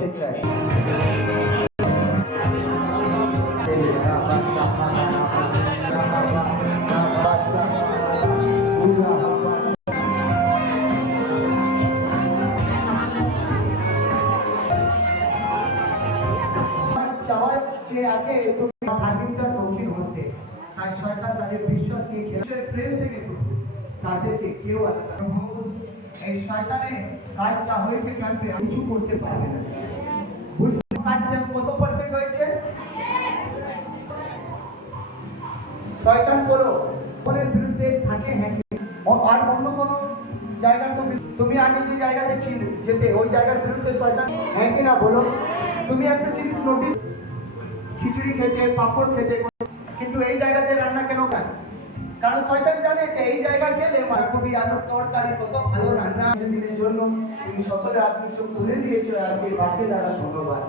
করতে চাই। যে আগে তুমি ভাগিনটার দক্ষিণ হচ্ছে আর শয়তান তাদের বিশ্বাস নিয়ে খেলছে প্রেম থেকে তাদেরকে কেউ এই শয়তানের কাজ যা হয়েছে ক্যাম্পে কিছু করতে পারবে না। কাজটা কত পার্সেন্ট হয়েছে? শয়তান বলো মনের বিরুদ্ধে থাকে হ্যাঁ আর অন্য কোনো জায়গার তুমি আগে যে জায়গাতে ছিলে যেতে ওই জায়গার বিরুদ্ধে শয়তান হ্যাঁ কি না বলো? তুমি একটা জিনিস নোটিস খিচুড়ি খেতে পাপড় খেতে কিন্তু এই জায়গাতে রান্না কেন খায়? কারণ শয়তান জানে যে এই জায়গায় গেলে বাঁধাকপি আলুর তরকারি কত ভালো রান্না দিনের জন্য তুমি সকলে আপনি চোখ খুলে দিয়েছো আজকে বাকি দ্বারা ধন্যবাদ।